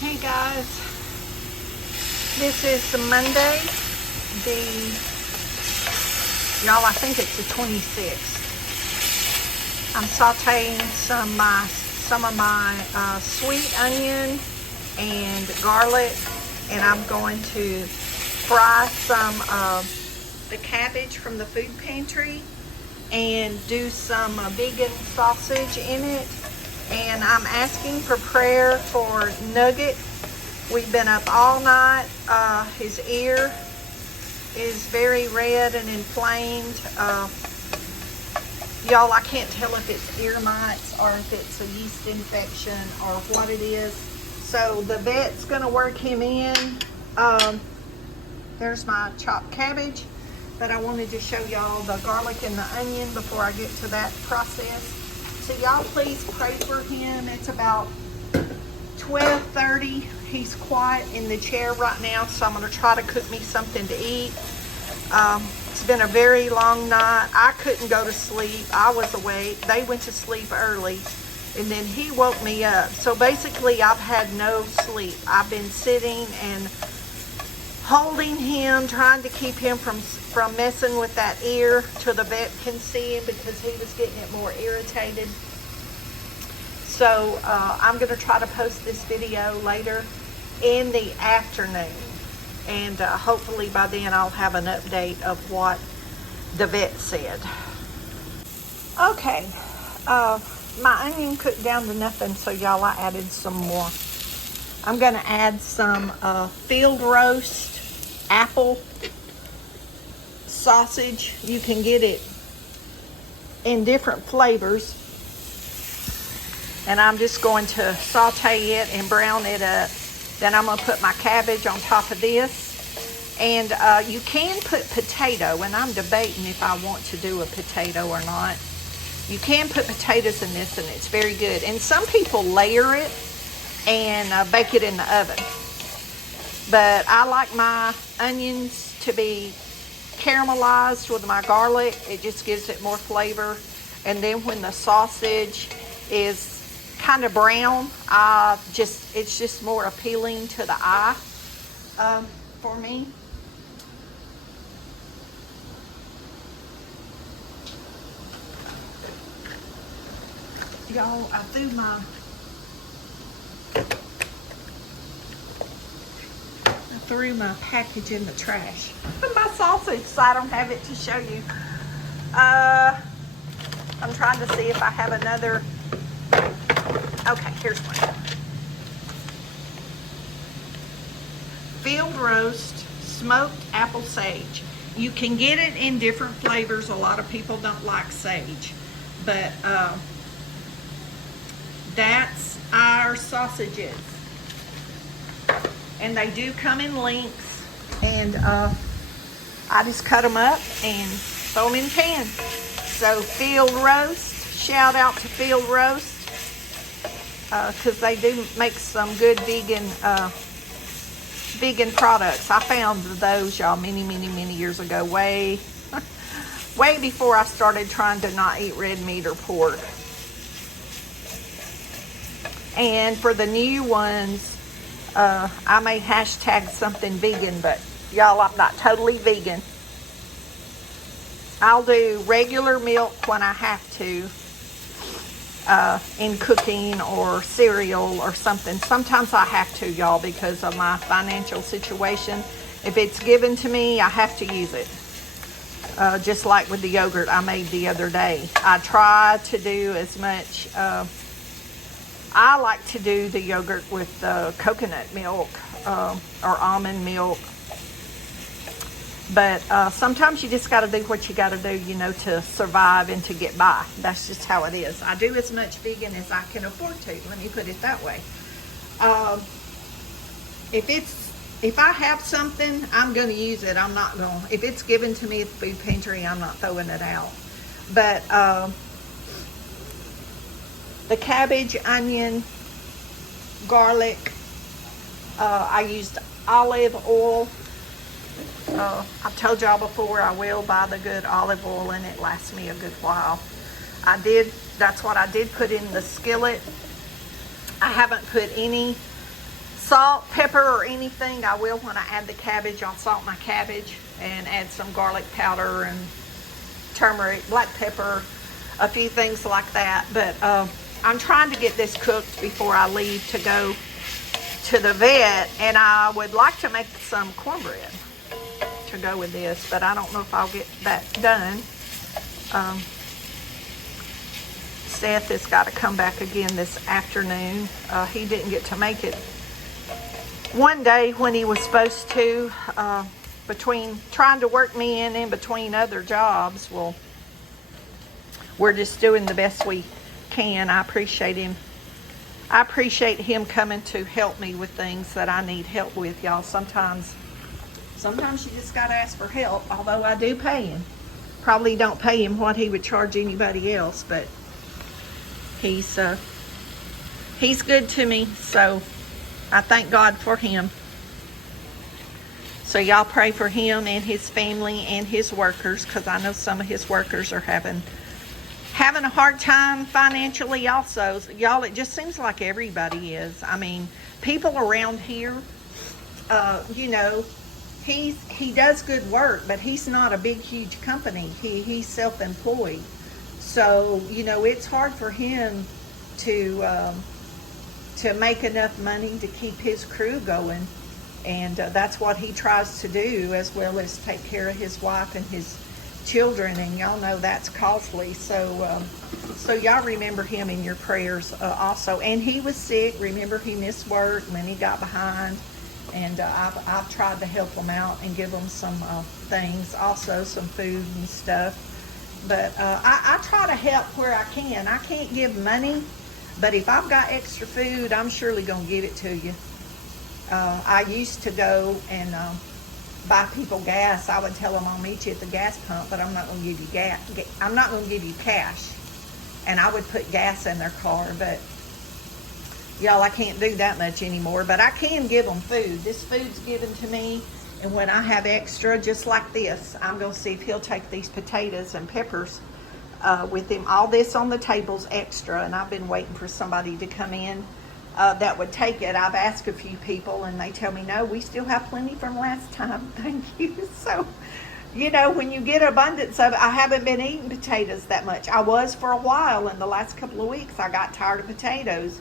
Hey guys, this is the Monday, I think it's the 26th. I'm sauteing some of my sweet onion and garlic, and I'm going to fry some of the cabbage from the food pantry and do some vegan sausage in it. And I'm asking for prayer for Nugget. We've been up all night. His ear is very red and inflamed. Y'all, I can't tell if it's ear mites or if it's a yeast infection or what it is. So the vet's gonna work him in. There's my chopped cabbage, but I wanted to show y'all the garlic and the onion before I get to that process. So y'all please pray for him. It's about 12:30. He's quiet in the chair right now, so I'm gonna try to cook me something to eat. It's been a very long night. I couldn't go to sleep. I was awake. They went to sleep early, and then he woke me up. So basically, I've had no sleep. I've been sitting and holding him, trying to keep him from messing with that ear till the vet can see him, because he was getting it more irritated. So I'm going to try to post this video later in the afternoon, and hopefully by then I'll have an update of what the vet said. Okay, my onion cooked down to nothing, so y'all, I added some more. I'm going to add some field roast apple sausage. You can get it in different flavors, and I'm just going to saute it and brown it up. Then I'm going to put my cabbage on top of this, and you can put potato, and I'm debating if I want to do a potato or not. You can put potatoes in this, and it's very good. And some people layer it and bake it in the oven, but I like my onions to be caramelized with my garlic. It just gives it more flavor. And then when the sausage is kind of brown, it's just more appealing to the eye for me. Y'all, I threw my package in the trash. My sausage, so I don't have it to show you. I'm trying to see if I have another. Okay, here's one. Field roast smoked apple sage. You can get it in different flavors. A lot of people don't like sage, but that's our sausages. And they do come in lengths, and I just cut them up and throw them in a can. So Field Roast, shout out to Field Roast, because they do make some good vegan products. I found those, y'all, many years ago, way before I started trying to not eat red meat or pork. And for the new ones, I may hashtag something vegan, but y'all, I'm not totally vegan. I'll do regular milk when I have to in cooking or cereal or something. Sometimes I have to, y'all, because of my financial situation. If it's given to me, I have to use it. Just like with the yogurt I made the other day. I try to do as much. I like to do the yogurt with coconut milk or almond milk. But sometimes you just got to do what you got to do, to survive and to get by. That's just how it is. I do as much vegan as I can afford to. Let me put it that way. If I have something, I'm going to use it. I'm not going to. If it's given to me at the food pantry, I'm not throwing it out. But the cabbage, onion, garlic, I used olive oil. I've told y'all before, I will buy the good olive oil, and it lasts me a good while. That's what I did put in the skillet. I haven't put any salt, pepper, or anything. I will when I add the cabbage. I'll salt my cabbage and add some garlic powder and turmeric, black pepper, a few things like that. But I'm trying to get this cooked before I leave to go to the vet, and I would like to make some cornbread to go with this, but I don't know if I'll get that done. Seth has got to come back again this afternoon. He didn't get to make it one day when he was supposed to, between trying to work me in between other jobs. Well, we're just doing the best we can. I appreciate him. I appreciate him coming to help me with things that I need help with, y'all. Sometimes you just got to ask for help, although I do pay him. Probably don't pay him what he would charge anybody else, but he's good to me, so I thank God for him. So y'all pray for him and his family and his workers, because I know some of his workers are having a hard time financially also. Y'all, it just seems like everybody is. I mean, people around here, you know, he does good work, but he's not a big, huge company. He's self-employed. So, you know, it's hard for him to make enough money to keep his crew going. And that's what he tries to do, as well as take care of his wife and his children. And y'all know that's costly. So, so y'all remember him in your prayers also. And he was sick. Remember, he missed work when he got behind. And I've tried to help him out and give him some things, also some food and stuff. But I try to help where I can. I can't give money, but if I've got extra food, I'm surely going to give it to you. I used to go and buy people gas. I would tell them I'll meet you at the gas pump, but I'm not going to give you gas. I'm not going to give you cash. And I would put gas in their car, but y'all, I can't do that much anymore. But I can give them food. This food's given to me. And when I have extra, just like this, I'm going to see if he'll take these potatoes and peppers with him. All this on the table's extra, and I've been waiting for somebody to come in that would take it. I've asked a few people, and they tell me, no, we still have plenty from last time. Thank you. So, you know, when you get abundance of it, I haven't been eating potatoes that much. I was for a while. In the last couple of weeks, I got tired of potatoes.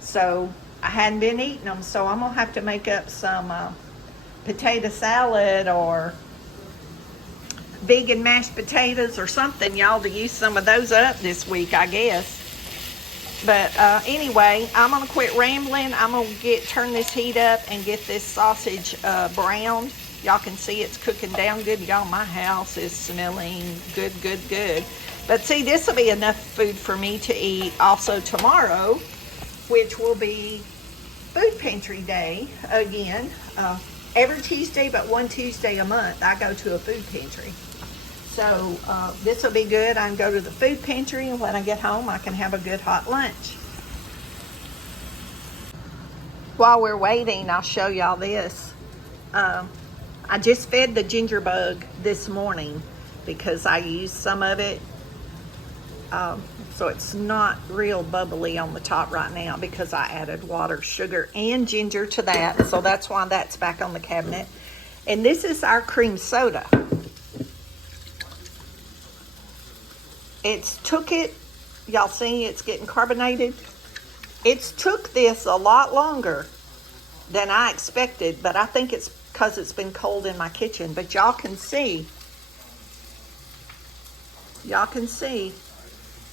So I hadn't been eating them. So I'm going to have to make up some potato salad or vegan mashed potatoes or something, y'all, to use some of those up this week, I guess. But anyway, I'm going to quit rambling. I'm going to turn this heat up and get this sausage browned. Y'all can see it's cooking down good. Y'all, my house is smelling good, good, good. But see, this will be enough food for me to eat also tomorrow, which will be food pantry day again. Every Tuesday, but one Tuesday a month, I go to a food pantry. So this will be good. I can go to the food pantry, and when I get home, I can have a good hot lunch. While we're waiting, I'll show y'all this. I just fed the ginger bug this morning because I used some of it. So it's not real bubbly on the top right now because I added water, sugar, and ginger to that. So that's why that's back on the cabinet. And this is our cream soda. It's took it, y'all see it's getting carbonated. It's took this a lot longer than I expected, but I think it's because it's been cold in my kitchen. But y'all can see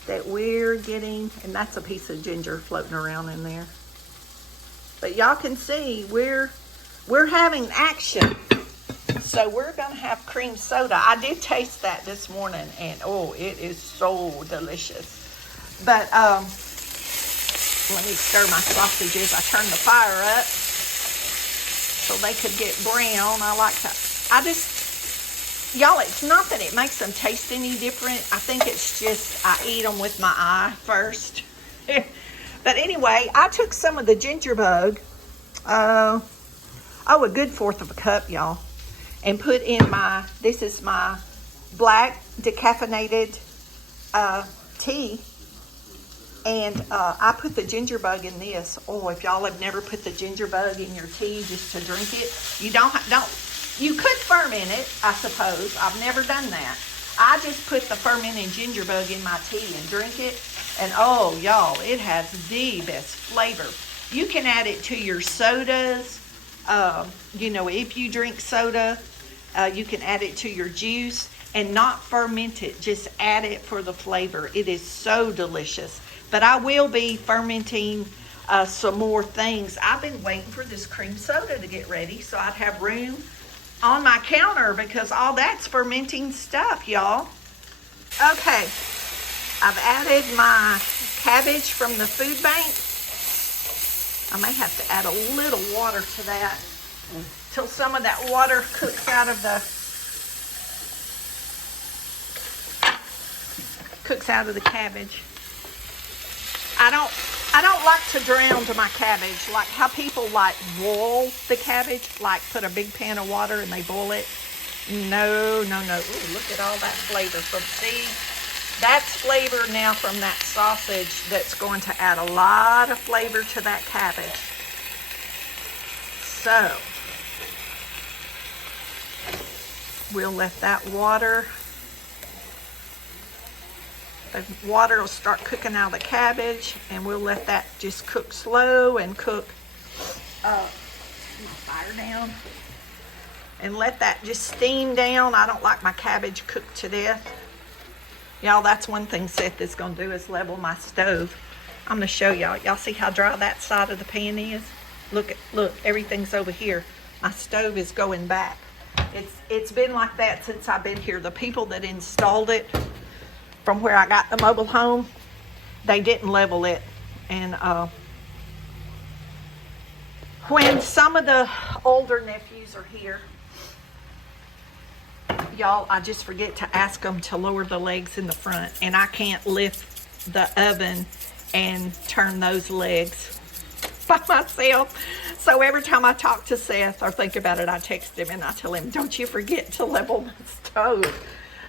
that we're getting, and that's a piece of ginger floating around in there. But y'all can see we're having action. So we're gonna have cream soda. I did taste that this morning, and oh, it is so delicious. But let me stir my sausages. I turned the fire up so they could get brown. I like to, y'all, it's not that it makes them taste any different. I think it's just I eat them with my eye first. But anyway, I took some of the ginger bug, a good 1/4 of a cup, y'all, and put in this is my black decaffeinated tea. And I put the ginger bug in this. Oh, if y'all have never put the ginger bug in your tea just to drink it, you could ferment it, I suppose. I've never done that. I just put the fermented ginger bug in my tea and drink it. And oh, y'all, it has the best flavor. You can add it to your sodas. You know, if you drink soda, you can add it to your juice and not ferment it. Just add it for the flavor. It is so delicious. But I will be fermenting some more things. I've been waiting for this cream soda to get ready so I'd have room on my counter because all that's fermenting stuff, y'all. Okay, I've added my cabbage from the food bank. I may have to add a little water to that till some of that water cooks out of the cabbage. I don't like to drown my cabbage, like how people like boil the cabbage, like put a big pan of water and they boil it. No. Ooh, look at all that flavor. See, that's flavor now from that sausage that's going to add a lot of flavor to that cabbage. So, we'll let that water, the water will start cooking out of the cabbage, and we'll let that just cook slow and cook, fire down, and let that just steam down. I don't like my cabbage cooked to death. Y'all, that's one thing Seth is going to do is level my stove. I'm going to show y'all. Y'all see how dry that side of the pan is? Look, everything's over here. My stove is going back. It's been like that since I've been here. The people that installed it from where I got the mobile home, they didn't level it. And when some of the older nephews are here, y'all, I just forget to ask them to lower the legs in the front, and I can't lift the oven and turn those legs by myself. So every time I talk to Seth or think about it, I text him and I tell him, don't you forget to level my stove.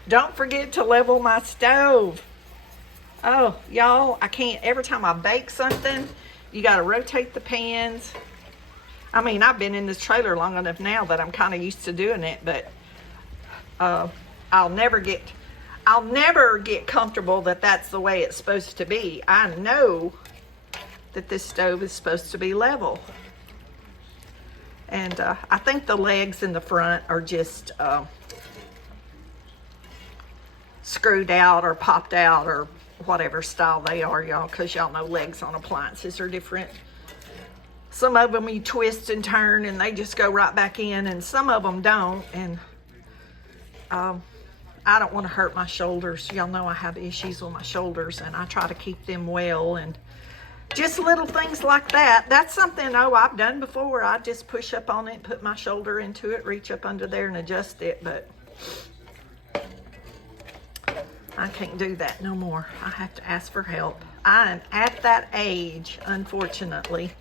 Don't forget to level my stove. Oh, y'all, I can't. Every time I bake something, you got to rotate the pans. I mean, I've been in this trailer long enough now that I'm kind of used to doing it, but I'll never get comfortable that that's the way it's supposed to be. I know that this stove is supposed to be level. And I think the legs in the front are just screwed out or popped out or whatever style they are, y'all, because y'all know legs on appliances are different. Some of them you twist and turn and they just go right back in, and some of them don't. And I don't want to hurt my shoulders. Y'all know I have issues with my shoulders, and I try to keep them well. And just little things like that. That's something, I've done before. I just push up on it, put my shoulder into it, reach up under there and adjust it. But I can't do that no more. I have to ask for help. I am at that age, unfortunately.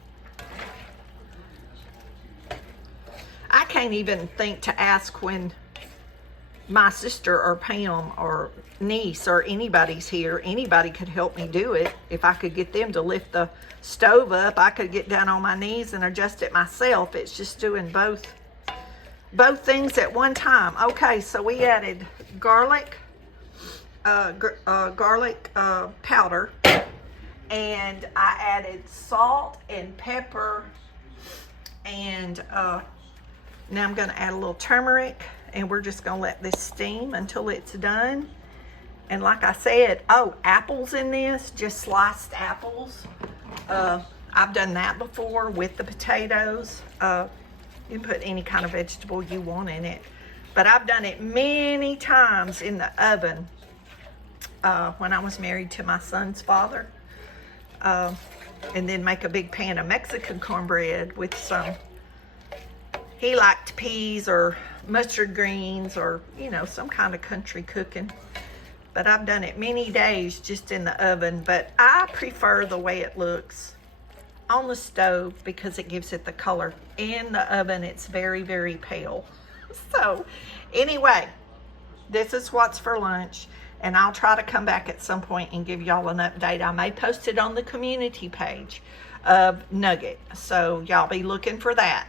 I can't even think to ask when my sister or Pam or niece or anybody's here. Anybody could help me do it. If I could get them to lift the stove up, I could get down on my knees and adjust it myself. It's just doing both things at one time. Okay, so we added garlic powder, and I added salt and pepper, and now I'm going to add a little turmeric, and we're just going to let this steam until it's done. And like I said, apples in this, just sliced apples. I've done that before with the potatoes. You can put any kind of vegetable you want in it. But I've done it many times in the oven when I was married to my son's father. And then make a big pan of Mexican cornbread with some, he liked peas or mustard greens or, some kind of country cooking. But I've done it many days just in the oven. But I prefer the way it looks on the stove because it gives it the color. In the oven, it's very, very pale. So, anyway, this is what's for lunch. And I'll try to come back at some point and give y'all an update. I may post it on the community page of Nugget. So y'all be looking for that.